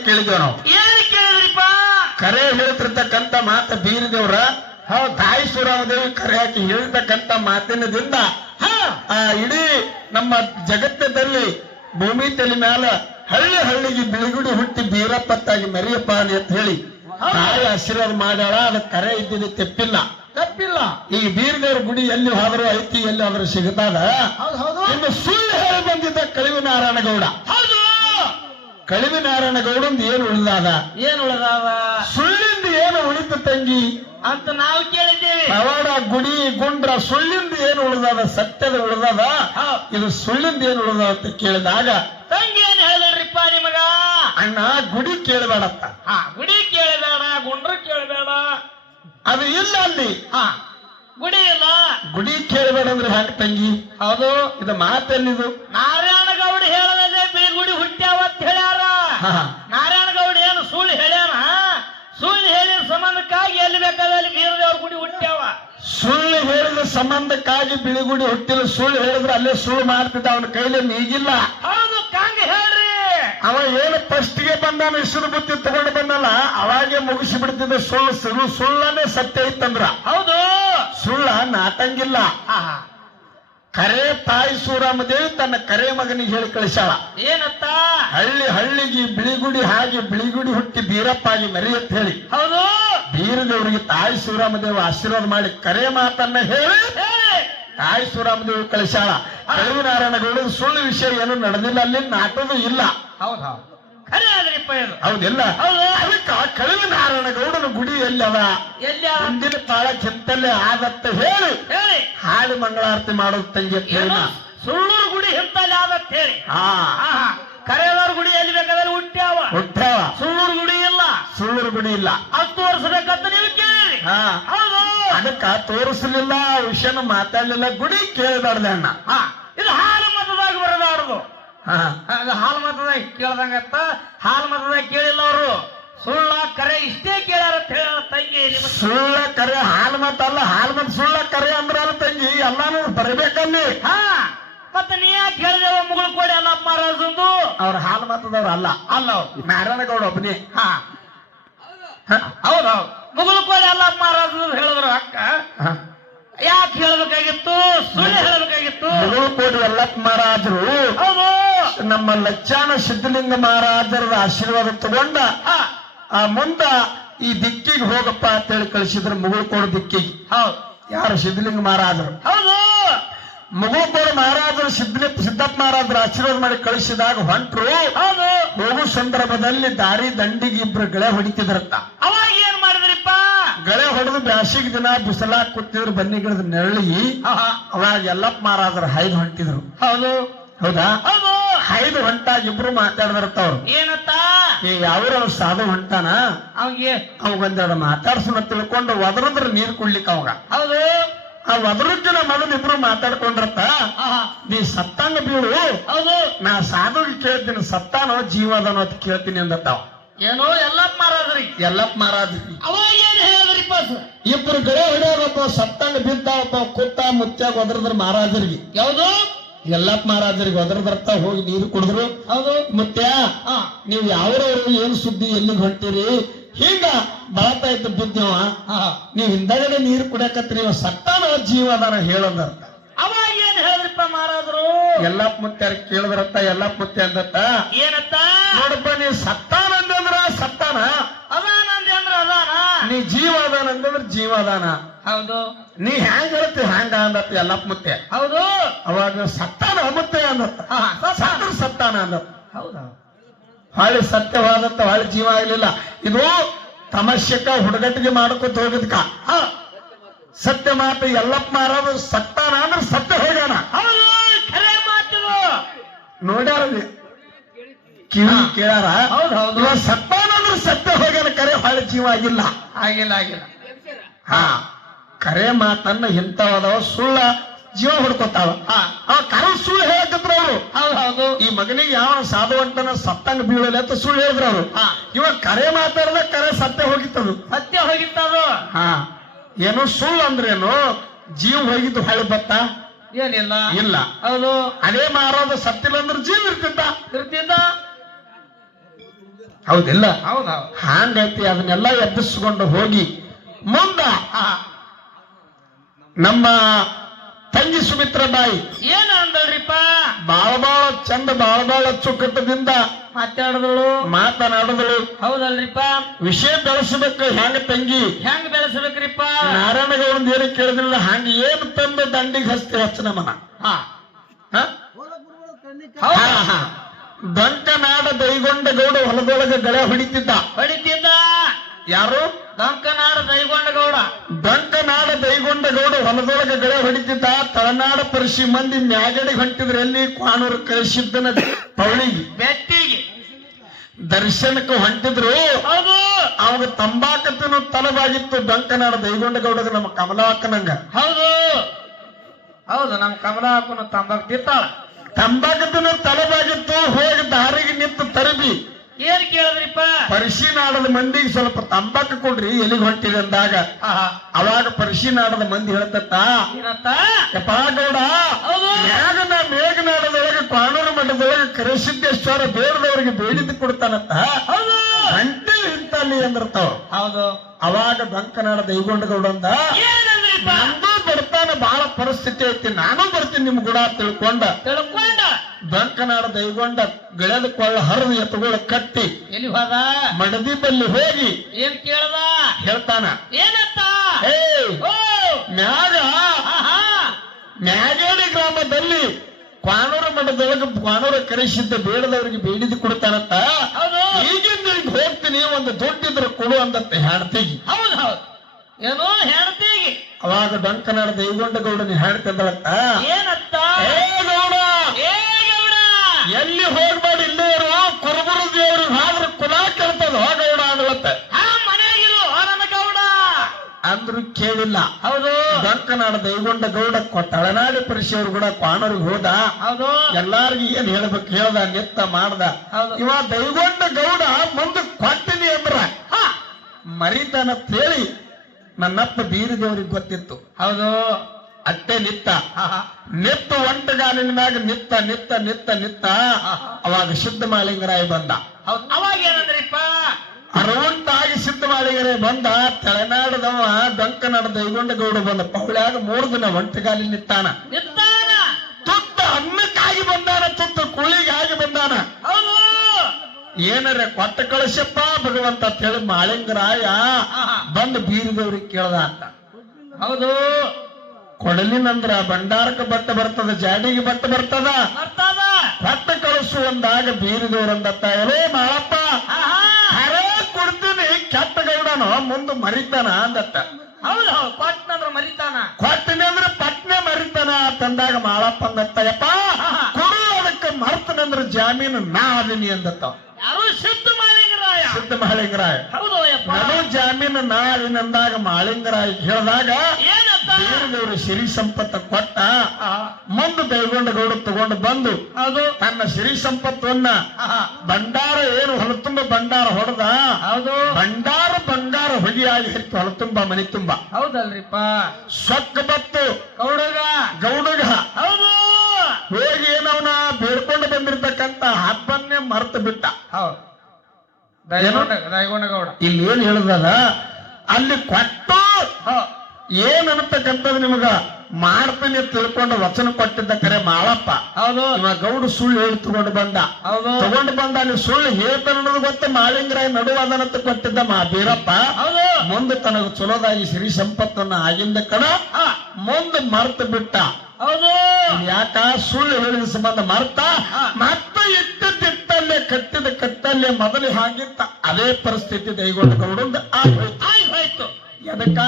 ಕೇಳಿದೇವ್ ನಾವು. ಏನ್ ಕೇಳಿದ್ರಿಪ್ಪ? ಕರೆ ಹೇಳ್ತಿರ್ತಕ್ಕಂಥ ಮಾತ ಬೀರದೇವ್ರ ಹೌದ್ ತಾಯಿ ಸುರಾಮದೇವಿ ಕರೆ ಹಾಕಿ ಹೇಳ್ತಕ್ಕಂತ ಮಾತಿನದಿಂದ ಹಾ. ಆ ಇಡೀ ನಮ್ಮ ಜಗತ್ತದಲ್ಲಿ ಭೂಮಿ ತಲೆ ಮ್ಯಾಲ ಹಳ್ಳಿ ಹಳ್ಳಿಗೆ ಬಿಳಿಗುಡಿ ಹುಟ್ಟಿ ಬೀರಪ್ಪತ್ತಾಗಿ ಮರಿಯಪ್ಪ ಅಂತ ಹೇಳಿ ತಾಯಿ ಆಶೀರ್ವಾದ ಮಾಡ್ಯಾಳ ಅದ ಕರೆ ಇದ್ದಿದ್ದು ತೆಪ್ಪಿಲ್ಲ. ತಪ್ಪಿಲ್ಲ. ಈ ಬೀರದೇವ್ರ ಗುಡಿ ಎಲ್ಲಿ ಹೋದ್ರು ಐತಿ ಎಲ್ಲಿ ಆದ್ರೂ ಇನ್ನು ಸುಳ್ಳು ಹೇಳಿ ಬಂದಿದ್ದ ಕಳಿವಿ ನಾರಾಯಣಗೌಡ. ಹೌದು. ಕಳಿವಿ ನಾರಾಯಣಗೌಡಂದು ಏನು ಉಳಿದಾದ? ಏನು ಉಳದಾವ ಸುಳ್ಳಿಂದ ಏನು ಉಳಿತು ತಂಗಿ? ಅಂತ ನಾವು ಕೇಳಿದ್ದೇವೆ. ಪವಾಡ ಗುಡಿ ಗುಂಡ್ರ ಸುಳ್ಳಿಂದ ಏನು ಉಳಿದಾದ? ಸತ್ಯದ ಉಳಿದಾದ. ಇದು ಸುಳ್ಳಿಂದ ಏನು ಉಳಿದ ಅಂತ ಕೇಳಿದಾಗ ತಂಗಿ ಏನು ಹೇಳಿದ್ರಿಪ್ಪ ನಿಮಗ? ಅಣ್ಣ ಗುಡಿ ಕೇಳಬೇಡತ್ತ. ಹಾ ಗುಡಿ ಕೇಳಬೇಡ ಗುಂಡ್ರ ಕೇಳಬೇಡ. ಅದು ಇಲ್ಲ ಅಲ್ಲಿ. ಹಾ ಗುಡಿ ಇಲ್ಲ. ಗುಡಿ ಕೇಳಬೇಡ ಅಂದ್ರೆ ಹ್ಯಾಕ ತಂಗಿ? ಹೌದು. ಇದು ಮಾತಲ್ಲಿದು. ನಾರಾಯಣಗೌಡ ಹೇಳ್ಯಾರ ಗೌಡ ನಾರಾಯಣಗೌಡ ಏನು ಸುಳ್ಳು ಹೇಳ್ಯಾನ? ಸುಳ್ಳು ಹೇಳಿದ ಸಂಬಂಧಕ್ಕಾಗಿ ಎಲ್ಲಿ ಬೇಕಾದ ಅಲ್ಲಿ ಬೀರದೇವ್ರ ಗುಡಿ ಹುಟ್ಟ್ಯಾವ. ಸುಳ್ಳು ಹೇಳಿದ ಸಂಬಂಧಕ್ಕಾಗಿ ಬಿಳಿಗುಡಿ ಹುಟ್ಟಿಲ್ಲ. ಸುಳ್ಳು ಹೇಳಿದ್ರೆ ಅಲ್ಲೇ ಸುಳ್ಳು ಮಾಡ್ತಿದ್ದ ಅವನ ಕೈಲಿ ಈಗಿಲ್ಲ. ಹೌದು ಕಂಗ ಹೇಳ್ರಿ. ಅವ ಏನು ಫಸ್ಟ್ಗೆ ಬಂದಾನ ಇಷ್ಟು ಬುತ್ತಿ ತಗೊಂಡು ಬಂದಲ್ಲ ಅವಾಗೆ ಮುಗಿಸಿ ಬಿಡ್ತಿದ್ದ ಸುಳ್ಳು ಸುಳ್ಳು ಸುಳ್ಳನೇ ಸತ್ಯ ಇತ್ತಂದ್ರ. ಹೌದು. ಸುಳ್ಳ ನಾಟಂಗಿಲ್ಲ. ಕರೆ ತಾಯಿ ಸೂರಾಮದೇವಿ ತನ್ನ ಕರೆ ಮಗನಿಗೆ ಹೇಳಿ ಕಳಿಸಾಳ. ಏನತ್ತ? ಹಳ್ಳಿ ಹಳ್ಳಿಗೆ ಬಿಳಿಗುಡಿ ಹಾಗೆ ಬಿಳಿಗುಡಿ ಹುಟ್ಟಿ ಬೀರಪ್ಪಾಗಿ ಮರಿ ಅಂತ ಹೇಳಿ. ಹೌದು. ಬೀರದೇವರಿಗೆ ತಾಯಿ ಸೂರಮ್ಮದೇವ ಆಶೀರ್ವಾದ ಮಾಡಿ ಕರೆ ಮಾತನ್ನ ಹೇಳಿ ತಾಯಿ ಸೂರಮ್ಮದೇವಿ ಕಳಿಸಾಳ. ನಾರಾಯಣಗೌಡ ಸುಳ್ಳು ವಿಷಯ ಏನು ನಡೆದಿಲ್ಲ ಅಲ್ಲಿ ನಾಟದು ಇಲ್ಲ. ಹೌದು ಹೌದು. ಹೌದಿಲ್ಲ? ಆ ಅದಕ್ಕ ನಾರಾಯಣ ಗೌಡನ ಗುಡಿ ಎಲ್ಲಿ ಅದ? ಎಲ್ಲಿ? ಮುಂದಿನ ಕಾಳ ಚಿಂತಲ್ಲೇ ಆದತ್ತ ಹೇಳಿ. ಹೇಳಿ. ಹಾಡು ಮಂಗಳಾರತಿ ಮಾಡೋದು ತಂಗಿ. ಸುಳ್ಳೂರು ಗುಡಿ ಹಿಂತಲ್ಲಿ ಆಗತ್ತ ಹೇಳಿ. ಹಾ. ಕರೆಯದವ್ರ ಗುಡಿ ಎಲ್ಲಿ ಬೇಕಾದ್ರೆ ಹುಟ್ಟ್ಯಾವ? ಹುಟ್ಟ್ಯಾವ. ಸುಳ್ಳೂರು ಗುಡಿ ಇಲ್ಲ. ಸುಳ್ಳೂರು ಗುಡಿ ಇಲ್ಲ. ಅದು ತೋರಿಸ್ಬೇಕಂತ ನೀವು ಕೇಳಿ ಹಾ. ಅದಕ್ಕ ತೋರಿಸಲಿಲ್ಲ ವಿಷಯನ ಮಾತಾಡ್ಲಿಲ್ಲ ಗುಡಿ ಕೇಳಬಾರ್ದೆ ಅಣ್ಣ. ಹಾ ಇದು ಹಾಲು ಮತದಾಗ ಬರದಾಡುದು ಹಾ ಅದು ಹಾಲು ಮತದ ಕೇಳ್ದಂಗತ್ತ. ಹಾಲು ಮತದ ಕೇಳಿಲ್ಲ ಅವರು. ಸುಳ್ಳ ಕರೆ ಇಷ್ಟೇ ಕೇಳ್ಯಾರ ತಂಗಿ ಸುಳ್ಳ ಕರೆ ಹಾಲ್ ಮತ್ತಲ್ಲ ಹಾಲು ಮತ ಸುಳ್ಳ ಕರೆ ಅಂದ್ರಲ್ಲ ತಂಗಿ ಎಲ್ಲಾನು ಬರಬೇಕಲ್ಲಿ ಹಾ ಮತ್ತೆ ನೀ ಯಾಕೆ ಹೇಳಿದೆವ ಮುಗುಳ್ ಕೊಡಿ ಅಲ್ಲ ಮಹಾರಾಜಂದು? ಅವ್ರ ಹಾಲು ಮತದವ್ರು ಅಲ್ಲ. ಅಲ್ಲ. ನಾರಾಯಣಗೌಡ ಒಬ್ಬನೇ ಹಾ. ಹೌದೌದು ಮುಗುಳು ಕೋಡಿ ಅಲ್ಲ ಮಹಾರಾಜಂದು ಹೇಳಿದ್ರು ಅಕ್ಕ. ಯಾಕೆ ಹೇಳ್ಬೇಕಾಗಿತ್ತು? ಸುಳ್ಳು ಹೇಳ್ಬೇಕಾಗಿತ್ತು. ಮುಗುಳುಕೋಡಿ ಅಲ್ಲ ಮಹಾರಾಜರು. ಹೌದು ನಮ್ಮ ಲಚ್ಚಾನ ಸಿದ್ಧಲಿಂಗ ಮಹಾರಾಜರ ಆಶೀರ್ವಾದ ತಗೊಂಡ ಆ ಮುಂದ ಈ ದಿಕ್ಕಿಗೆ ಹೋಗಪ್ಪ ಅಂತ ಹೇಳಿ ಕಳಿಸಿದ್ರು ಮುಗುಳ್ಕೋಡು ದಿಕ್ಕಿಗೆ. ಹೌದು. ಯಾರು ಸಿದ್ಧಲಿಂಗ ಮಹಾರಾಜರು? ಹೌದು. ಮುಗುಳ್ಕೋಡು ಮಹಾರಾಜರು ಸಿದ್ಧಲಿ ಸಿದ್ದಪ್ಪ ಮಹಾರಾಜರ ಆಶೀರ್ವಾದ ಮಾಡಿ ಕಳಿಸಿದಾಗ ಹೊಂಟ್ರು. ಹೌದು. ಹೋಗೋ ಸಂದರ್ಭದಲ್ಲಿ ದಾರಿ ದಂಡಿಗೆ ಇಬ್ರು ಗಳೆ ಹೊಡಿತಿದ್ರಂತ. ಅವಾಗ ಏನ್ ಮಾಡಿದ್ರಿಪ್ಪ? ಗಳೆ ಹೊಡೆದು ಬ್ಯಾಸಿಗೆ ದಿನ ಬಿಸಿಲಾಗ ಕೂತಿದ್ರು ಬನ್ನಿ ಗಿಡದ ನೆರಳಿ. ಅವಾಗ ಎಲ್ಲಪ್ಪ ಮಹಾರಾಜರು ಹೈದು ಹೊಂಟಿದ್ರು. ಹೌದು? ಹೌದಾ. ಹೌದು ಹೈದು ಹೊಂಟಾಗ ಇಬ್ರು ಮಾತಾಡದಿರ್ತಾವ್ರು. ಏನತ್ತ? ಈ ಯಾವ್ರ ಸಾಧು ಹೊಂಟಾನ? ಅವಂಗೆ ಅವಂಗೊಂದೆರಡು ಮಾತಾಡ್ಸೋಣ ತಿಳ್ಕೊಂಡು ಒದರದ್ರ ನೀರ್ ಕುಡ್ಲಿಕ್ಕೆ ಅವಾಗ. ಹೌದು. ಆ ಒದರಕ್ಕಿನ ಮೊದಲು ಇಬ್ರು ಮಾತಾಡ್ಕೊಂಡ್ರತ್ತ. ನೀ ಸತ್ತಂಗ ಬೀಳು. ಹೌದು. ನಾ ಸಾಧುಗೆ ಕೇಳ್ತೀನಿ ಸತ್ತಾನೋ ಜೀವದನೋ ಅಂತ ಕೇಳ್ತೀನಿ ಅಂದತ್ತಾವ ಏನೋ ಎಲ್ಲಪ್ಪ ಮಾರಾದ್ರಿ. ಎಲ್ಲಪ್ಪ ಮಾರಾದ್ರಿ. ಅವಾಗ ಏನ್ ಹೇಳಿದ್ರಿಪ್ಪ? ಇಬ್ರು ಗಳೆ ಹೊಡೆಯೋರಪ್ಪ ಸತ್ತಂಗ ಬಿದ್ದಾವಪ್ಪ ಕುತ್ತ ಮುತ್ಯಾಗ ಒದರದ್ರ ಯಾವುದು? ಯಲ್ಲಪ್ಪ ಮಹಾರಾಜರಿಗೆ ಒದರದರ್ತ ಹೋಗಿ ನೀರು ಕುಡಿದ್ರು. ಹೌದು. ಮುತ್ಯ ಹಾ. ನೀವು ಯಾವ್ರವ್ರು ಏನ್ ಸುದ್ದಿ ಎಲ್ಲಿ ಹೊಂಟೀರಿ? ಹಿಂಗ ಬಳತಾ ಇದ್ದ ಬುದ್ಧಿ ಹಾ. ನೀವ್ ಹಿಂದಗಡೆ ನೀರು ಕುಡಿಯಕತ್ರಿ ಸತ್ತಾನ ಸತ್ತಾನ ಅದಾರ ಹೇಳೋದ್ರ ಅವಾಗ ಏನ್ ಹೇಳಿದ್ರಪ್ಪ ಮಹಾರಾಜರು? ಎಲ್ಲಪ್ಪ ಮುತ್ಯಾರ ಕೇಳಿದ್ರತ್ತ ಎಲ್ಲಪ್ಪ ಮುತ್ಯ ಅಂದತ್ತ. ಏನತ್ತ? ನೋಡಪ್ಪ ನೀವು ಸತ್ತಾನ ಅಂದ್ರ ಸತ್ತಾನ. ನೀ ಜೀವ ಅಂತಂದ್ರೆ ಅಂತಂದ್ರ ಜೀವ ಅದಾನ. ಹೌದು. ನೀ ಹ್ಯಾಂಗ ಹೇಳ್ತಿ? ಹ್ಯಾಂಗ ಅಂದತ್ತ ಎಲ್ಲಪ್ಪ ಮುತ್ತೆ. ಹೌದು. ಅವಾಗ ಸತ್ತಾನ ಮುತ್ತೆ ಅಂದತ್ತ ಸತ್ತಾನ. ಸತ್ತಾನ ಅಂದತ್ತ ಹೌದಾ. ಹಾಳೆ ಸತ್ಯವಾದತ್ತ ಹೊಳ್ಳಿ ಜೀವ ಆಗ್ಲಿಲ್ಲ. ಇದು ತಮಸ್ಯಕ ಹುಡುಗಟ್ಟಿಗೆ ಮಾಡ್ಕೊತ ಹೋಗಿದ್ಕ. ಸತ್ಯ ಮಾತು ಎಲ್ಲಪ್ಪ ಮಾರದು ಸತ್ತಾನ ಅಂದ್ರೆ ಸತ್ಯ ಹೋಗ್ಯಾನ. ನೋಡ್ಯಾರ ಕೇಳಾರ ಕಿವಿ ಕೇಳ್ಯಾರ? ಸತ್ತಾನ ಅಂದ್ರೆ ಸತ್ಯ. ಆಗಿಲ್ಲ ಆಗಿಲ್ಲ ಆಗಿಲ್ಲ. ಹಾ ಕರೆ ಮಾತನ್ನ ಇಂಥವದವ ಸುಳ್ಳ ಜೀವ ಹುಡ್ಕೋತಾವ. ಅವ ಕರೆ ಸುಳ್ಳು ಹೇಳಕತ್ರ ಅವರು. ಹೌದು ಈ ಮಗನಿಗೆ ಯಾವ ಸಾಧು ಅಂತನ ಸತ್ತಂಗ ಬೀಳಲಿ ಅಂತ ಸುಳ್ಳು ಹೇಳಿದ್ರು ಅವರು. ಇವ ಕರೆ ಮಾತಾಡ್ದ ಕರೆ ಸತ್ಯ ಹೋಗಿತ್ತದು. ಸತ್ಯ ಹೋಗಿತ್ತದು. ಹಾ. ಏನು ಸುಳ್ಳು ಅಂದ್ರೇನು ಜೀವ ಹೋಗಿದ್ದು ಹೊಳೆ ಬತ್ತ? ಏನಿಲ್ಲ. ಇಲ್ಲ. ಹೌದು. ಅದೇ ಮಾರೋದು ಸತ್ತಿಲ್ಲ ಅಂದ್ರೆ ಜೀವ ಇರ್ತಿದ್ದ ಇರ್ತಿದ್ದ ಹೌದಿಲ್ಲ? ಹೌದೌದು ಹಾಂಗೈತಿ ಅದನ್ನೆಲ್ಲ ಎಬ್ಬಿಸ್ಕೊಂಡು ಹೋಗಿ ಮುಂದ ನಮ್ಮ ತಂಗಿ ಸುಮಿತ್ರ ಬಾಯಿ. ಏನ್ ಅಂದಳ್ರಿಪ್ಪ? ಬಾಳ ಬಾಳ ಚಂದ ಬಾಳ ಬಾಳ ಅಚ್ಚುಕಟ್ಟದಿಂದ ಮಾತಾಡಿದಳು. ಮಾತನಾಡಿದಳು. ಹೌದಲ್ರಿಪ್ಪ? ವಿಷಯ ಬೆಳೆಸಬೇಕು ಹೆಂಗ ತಂಗಿ? ಹೆಂಗ್ ಬೆಳೆಸಬೇಕ್ರಿಪ್ಪ? ನಾರಾಯಣಗೌಡನ್ ಏನು ಕೇಳಿದ್ರಲ್ಲ ಹಂಗ ಏನು ತಂದು ದಂಡಿಗೆ ಹಸ್ತಿ ಹಚ್ಚ ನಮ್ಮನ ಹಾ ಹ? ಹಾ. ದೈಗೊಂಡ ಗೌಡ ಹೊಲದೊಳಗೆ ಗಳೆ ಹೊಡಿತಿದ್ದ. ಹೊಡಿತಿದ್ದ? ಯಾರು? ದಂಕನಾಡ ದೈಗೊಂಡ ಗೌಡ. ಡೊಂಕನಾಡ ದೈಗೊಂಡ ಗೌಡ ಹೊಲದೊಳಗೆ ಗಳೆ ಹೊಡಿತಿದ್ದ. ತಳನಾಡ ಪರಿಶಿ ಮಂದಿ ಮ್ಯಾಗಡಿ ಹೊಂಟಿದ್ರಲ್ಲಿ ಕ್ವಾಣೂರು ಕಳಿಸಿದ್ದನ ಪೌಳಿಗೆ. ಬೆಟ್ಟಿಗೆ. ದರ್ಶನಕ್ಕೆ ಹೊಂಟಿದ್ರು. ಅವಾಗ ತಂಬಾಕತ್ತಿನ ತಲವಾಗಿತ್ತು ದಂಕನಾಡ ದೈಗೊಂಡ ಗೌಡ ನಮ್ಮ ಕಮಲಾಕನಂಗ. ಹೌದು. ಹೌದು ನಮ್ಮ ಕಮಲಾಕನ ತಂಬಾಕ್ ತಿತ್ತಾಳ ತಂಬಾಕತ್ತಿನ ತಲಬಾಗಿತ್ತು ಹೋಗಿ ದಾರಿಗೆ ನಿಂತು ತರಬಿ ಏನ್ ಕೇಳಿದ್ರಿಪ್ಪ? ಪರಿಶೀನಾಡದ ಮಂದಿಗೆ ಸ್ವಲ್ಪ ತಂಬಾಕು ಕೊಡ್ರಿ ಎಲ್ಲಿಗೆ ಹೊಂಟಿದೆ ಅಂದಾಗ. ಅವಾಗ ಪರಿಶೀನಾಡದ ಮಂದಿ ಹೇಳ್ತತ್ತ ಯಪ್ಪಾ ಗೌಡ ಮ್ಯಾಗನ ಮೇಘನಾಡದೊಳಗೆ ಕಾನೂರು ಮಠದೊಳಗೆ ಕರಿಸಿದ್ದೇಶ್ವರ ಬೇಡದವರಿಗೆ ಬೇಡಿದ್ದು ಕೊಡ್ತಾನಂತ. ಹೌದು. ಗಂಟೆ ಇಂತಲ್ಲಿ ಅಂದಿರ್ತಾವ. ಹೌದು. ಅವಾಗ ಬಂಕನಾಡ ದೈಗೊಂಡ ಗೌಡ ಅಂದ ಏನಂದ್ರಿಪ್ಪ ಬಹಳ ಪರಿಸ್ಥಿತಿ ಐತಿ ನಾನು ಬರ್ತೀನಿ ನಿಮ್ ಗುಡ ತಿಳ್ಕೊಂಡ. ತಿಳ್ಕೊಂಡ. ಬಂಕನಾಡ ದೈಗೊಂಡ ಗೆಳೆದ ಕೊಳ್ಳ ಹರಿದು ಎತ್ತುಗಳ ಕಟ್ಟಿ ಎಲ್ಲಿ ಹೋದ? ಮಡದಿ ಬಲ್ಲಿ ಹೋಗಿ ಏನ್ ಕೇಳದ? ಹೇಳ್ತಾನ. ಏನಂತ ಏ ಮ್ಯಾಗ ಆಹಾ. ಮ್ಯಾಗೇಡಿ ಗ್ರಾಮದಲ್ಲಿ ಕ್ವಾನೂರು ಮಠದೊಳಗೆ ಕ್ವಾನೂರ ಕರೆಸಿದ್ದ ಬೇಡದವರಿಗೆ ಬೇಡಿದು ಕೊಡ್ತಾನಂತ ಹೌದು. ಈಗಿಂದ ಈಗ ಹೋಗ್ತೀನಿ ಒಂದು ದುಡ್ಡಿದ್ರೆ ಕೊಡು ಅಂದತ್ತೆ ಹೆಣ್ತಿಗೆ ಹೌದು ಹೌದು. ಏನು ಹೆಣ್ತಿಗೆ ಅವಾಗ ಡೊಂಕನಾಡ ದೈಗೊಂಡ ಗೌಡನ ಹೇಳ್ತಿದ್ದಳಂತ ಏನಂತ ಏ ಗೌಡ! ಏ ಗೌಡ! ಎಲ್ಲಿ ಹೋಗ್ಬೇಡ ಇಲ್ಲೇ ಇರು. ಕುರುಬುರು ದೇವ್ರಿಗೆ ಹಾದ್ರ ಕುಲ ಕೇಳ್ತದ ಹೋ ಗೌಡ ಗೌಡ! ಅಂದ್ರು ಕೇಳಿಲ್ಲ. ಹೌದು. ಡೊಂಕನಾಡ ದೈಗೊಂಡ ಗೌಡ ತಳನಾಡಿ ಪರಿಶಿಯವ್ರು ಕೂಡ ಕ್ವಾಣರಿಗೆ ಹೋದ. ಹೌದು. ಎಲ್ಲಾರ್ಗು ಏನ್ ಹೇಳ್ಬೇಕು ಹೇಳ್ದ ನಿತ್ತ ಮಾಡ್ದ. ಇವ ದೈಗೊಂಡ ಗೌಡ ಮುಂದೆ ಕೊಟ್ಟಿನಿ ಅಂದ್ರ ಮರಿತಾನ ಹೇಳಿ ನನ್ನಪ್ಪ ಬೀರದೇವ್ರಿಗೆ ಗೊತ್ತಿತ್ತು. ಹೌದು. ಅಟ್ಟೆ ನಿತ್ತ. ನಿತ್ತು ಒಂಟಗಾಲಿನ ಮ್ಯಾಗ ನಿತ್ತ ನಿತ್ತ ನಿತ್ತ ನಿತ್ತ. ಅವಾಗ ಶುದ್ಧ ಮಾಲಿಂಗರಾಯ ಬಂದ. ಹೌದು. ಅವಾಗ ಏನಂದ್ರಿಪ್ಪ? ಅರವಂತಾಗಿ ಸಿದ್ಧ ಮಾಳಿಗರೇ ಬಂದ. ತಲೆನಾಡದವ ನಡ ದೈಗೊಂಡ ಗೌಡ ಬಂದ. ಪೌಳ್ಯಾಗ ಮೂರು ದಿನ ಒಂಟಗಾಲಿ ನಿತ್ತಾನ. ನಿತ್ತಾನ. ತುತ್ತ ಅನ್ನಕ್ಕಾಗಿ ಬಂದಾನ ತುತ್ತ ಕುಳಿಗಾಗಿ ಬಂದಾನ. ಏನರ ಕೊಟ್ಟ ಕಳಿಸಪ್ಪ ಭಗವಂತ ಅಂತ ಹೇಳಿ ಮಾಳಿಂಗರಾಯ. ಬಂದು ಬೀರದವ್ರಿಗೆ ಕೇಳ್ದ ಅಂತ. ಹೌದು. ಕೊಡಲಿನಂದ್ರ ಭಂಡಾರಕ್ಕೆ ಬಟ್ಟ ಬರ್ತದ ಜಾಡಿಗೆ ಬಟ್ಟ ಬರ್ತದ? ಕೊಟ್ಟ ಕಳಿಸು ಅಂದಾಗ ಬೀರಿದವ್ರಂದತ್ತ ಎಲ್ಲೋ ಮಾಳಪ್ಪ. ಹರೇ ಕೊಡ್ತೀನಿ ಕೆಟ್ಟ ಗೌಡನು ಮುಂದೆ ಮರಿತಾನ ಅಂದತ್ತ. ಹೌದು ಕೊಟ್ಟನಂದ್ರ ಮರಿತಾನ. ಕೊಟ್ಟಿನಿ ಅಂದ್ರೆ ಪಟ್ನೆ ಮರಿತಾನ ಅಂತಂದಾಗ ಮಾಳಪ್ಪ ಅಂದತ್ತ ಯಪ್ಪ ಕೊಡು ಅದಕ್ಕೆ ಮರ್ತನಂದ್ರ ಜಾಮೀನು ನಾ ಅದೀನಿ ಅಂದತ್ತ. ಸಿದ್ಧ ಮಹಾಲಿಂಗರಾಯ ನಾನು ಜಾಮೀನು ನಾಳಿನಂದಾಗ ಮಾಳಿಂಗರಾಯ ಹೇಳಿದಾಗ ಬೇರೆದವರು ಸಿರಿ ಸಂಪತ್ತ ಕೊಟ್ಟ. ಮುಂದೆ ದೇವಗೊಂಡ ಗೌಡ ತಗೊಂಡು ಬಂದು ಅದು ತನ್ನ ಸಿರಿ ಸಂಪತ್ತನ್ನ ಬಂಡಾರ ಭಂಡಾರ ಏನು ಹೊಲತುಂಬ ಭಂಡಾರ ಹೊಡೆದ ಹೌದು. ಭಂಡಾರ ಬಂಗಾರ ಹೊಗಿಯಾಗಿ ಹರಿತು ಹೊಲತುಂಬ ಮನೆ ತುಂಬ ಹೌದಲ್ರಿಪ್ಪ. ಸೊಕ್ಕ ಬತ್ತು. ಗೌಡಗ. ಗೌಡಗ. ಹೌದು. ಹೋಗಿ ಏನವನ ಬೇಡ್ಕೊಂಡು ಬಂದಿರ್ತಕ್ಕಂತ ಹಬ್ಬನ್ನೇ ಮರ್ತು ಬಿಟ್ಟ. ಹೌದು. ದೈಗೊಂಡ ದೈಗೊಂಡ ಗೌಡ ಇಲ್ಲಿ ಏನ್ ಹೇಳದಲ್ಲ ಅಲ್ಲಿ ಕೊಟ್ಟು ಏನ್ ಅನ್ನತಕ್ಕಂಥದ್ದು ನಿಮಗ? ಮಾಡ್ತೀನಿ ಅಂತ ತಿಳ್ಕೊಂಡು ವಚನ ಕೊಟ್ಟಿದ್ದ ಕರೆ ಮಾಳಪ್ಪ. ಹೌದು. ಗೌಡ ಸುಳ್ಳು ಹೇಳಿ ತಗೊಂಡು ಬಂದ. ಹೌದು. ತಗೊಂಡು ಬಂದ ನೀವು ಸುಳ್ಳು ಹೇಳ್ತಾನ ಗೊತ್ತ. ಮಾಳಿಂಗರಾಯ ನಡುವಾದನಂತ ಕೊಟ್ಟಿದ್ದ ಮಾ ಬೀರಪ್ಪ. ಹೌದು. ಮುಂದೆ ತನಗ ಚಲೋದಾಗಿ ಸಿರಿ ಸಂಪತ್ತನ್ನ ಆಗಿಂದ ಕಡ ಮುಂದೆ ಮರ್ತು ಬಿಟ್ಟ. ಹೌದು. ಯಾಕ ಸುಳ್ಳು ಹೇಳಿದ ಸಂಬಂಧ ಮರ್ತ. ಮತ್ತೆ ಇಟ್ಟದಿಟ್ಟಲ್ಲೇ ಕಟ್ಟಿದ ಕಟ್ಟಲ್ಲೇ ಮೊದಲು ಹಾಗಿತ್ತ ಅದೇ ಪರಿಸ್ಥಿತಿ ದೈಗೊಂಡ ಗೌಡಂದ ಆಗೋಯ್ತು. ಆಯ್ ಹೋಯ್ತು ಎದಕ್ಕ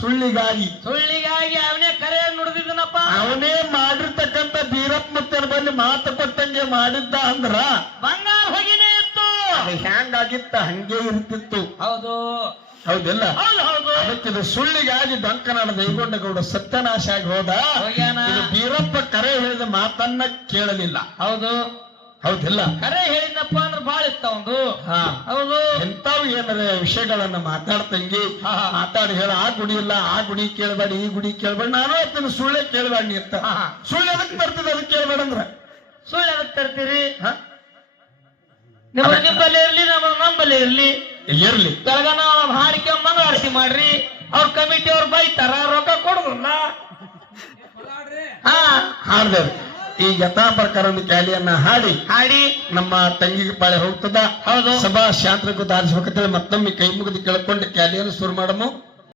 ಸುಳ್ಳಿಗಾಗಿ. ಸುಳ್ಳಿಗಾಗಿ ಅವನೇ ಕರೆ ನುಡಿದಿದ್ದನಪ್ಪ. ಅವನೇ ಮಾಡಿರ್ತಕ್ಕಂಥ ಬೀರಪ್ಪ ಮುತ್ತನ ಬಂದು ಮಾತು ಕೊಟ್ಟಂಗೆ ಮಾಡಿದ್ದ ಅಂದ್ರ ಬಂಗಾರ ಹೋಗಿನೇ ಇತ್ತು. ಹ್ಯಾಂಗಾಗಿತ್ತ ಹಂಗೆ ಇರ್ತಿತ್ತು. ಹೌದು. ಹೌದಿಲ್ಲ? ಹೌದು ಹೌದು. ಅದಕ್ಕೆ ಸುಳ್ಳಿಗಾಗಿ ಡಂಕನಾಡ ದೈಗೊಂಡ ಗೌಡ ಸತ್ಯನಾಶ ಆಗಿ ಹೋದ. ಬೀರಪ್ಪ ಕರೆ ಹೇಳಿದ ಮಾತನ್ನ ಕೇಳಲಿಲ್ಲ. ಹೌದು. ಹೌದಿಲ್ಲ. ಕರೆ ಹೇಳಿದಪ್ಪ ಅಂದ್ರೆ ಬಾಳ ಇತ್ತ ಒಂದು ಹಾ. ಹೌದು. ಎಂತಾವ್ ಏನಾರ ವಿಷಯಗಳನ್ನ ಮಾತಾಡ್ತಂಗಿ. ಮಾತಾಡಿ ಹೇಳ ಆ ಗುಡಿ ಇಲ್ಲ ಆ ಗುಡಿ ಕೇಳಬೇಡಿ ಈ ಗುಡಿ ಕೇಳಬೇಡಿ ನಾನು ಅದನ್ನ ಸುಳ್ಳೆ ಕೇಳಬೇಡಿ ಅಂತ. ಸುಳ್ಳೆ ಹಾ. ಸುಳ್ಳು ಅದಕ್ಕೆ ಬರ್ತದೆ ಅದಕ್ಕೆ ಕೇಳಬೇಡ ಅಂದ್ರ? ಸುಳ್ಳು ಅದಕ್ಕೆ ತರ್ತೀರಿ? ಹಾ? ನಿಮ್ಮ ನಿಮ್ಮಲ್ಲಿ ಇರ್ಲಿ ನಮ್ಮ ನಮ್ಮಲ್ಲಿ ಇರ್ಲಿ. ಇರ್ಲಿ. ನಾವು ಹಾಡಿಕೆ ಮಂಗಳಾರತಿ ಮಾಡ್ರಿ. ಅವ್ರ ಕಮಿಟಿ ಅವ್ರು ಬೈತಾರ ರೊಕ್ಕ ಕೊಡುದಿಲ್ಲ. ಹಾ. ಹಾಡ್ದೇವ್ರಿ ಈ ಯಥಾ ಪ್ರಕಾರ ಒಂದು ಕ್ಯಾಲಿಯನ್ನ ಹಾಡಿ ಹಾಡಿ. ನಮ್ಮ ತಂಗಿಗೆ ಪಾಳೆ ಹೋಗ್ತದ. ಹೌದು. ಸಭಾ ಶಾಂತಕ್ಕೂ ಆರಿಸಬೇಕಂತೇಳಿ ಮತ್ತೊಮ್ಮೆ ಕೈ ಮುಗಿದು ಕೇಳ್ಕೊಂಡು ಕ್ಯಾಲಿಯನ್ನು ಶುರು ಮಾಡಮು.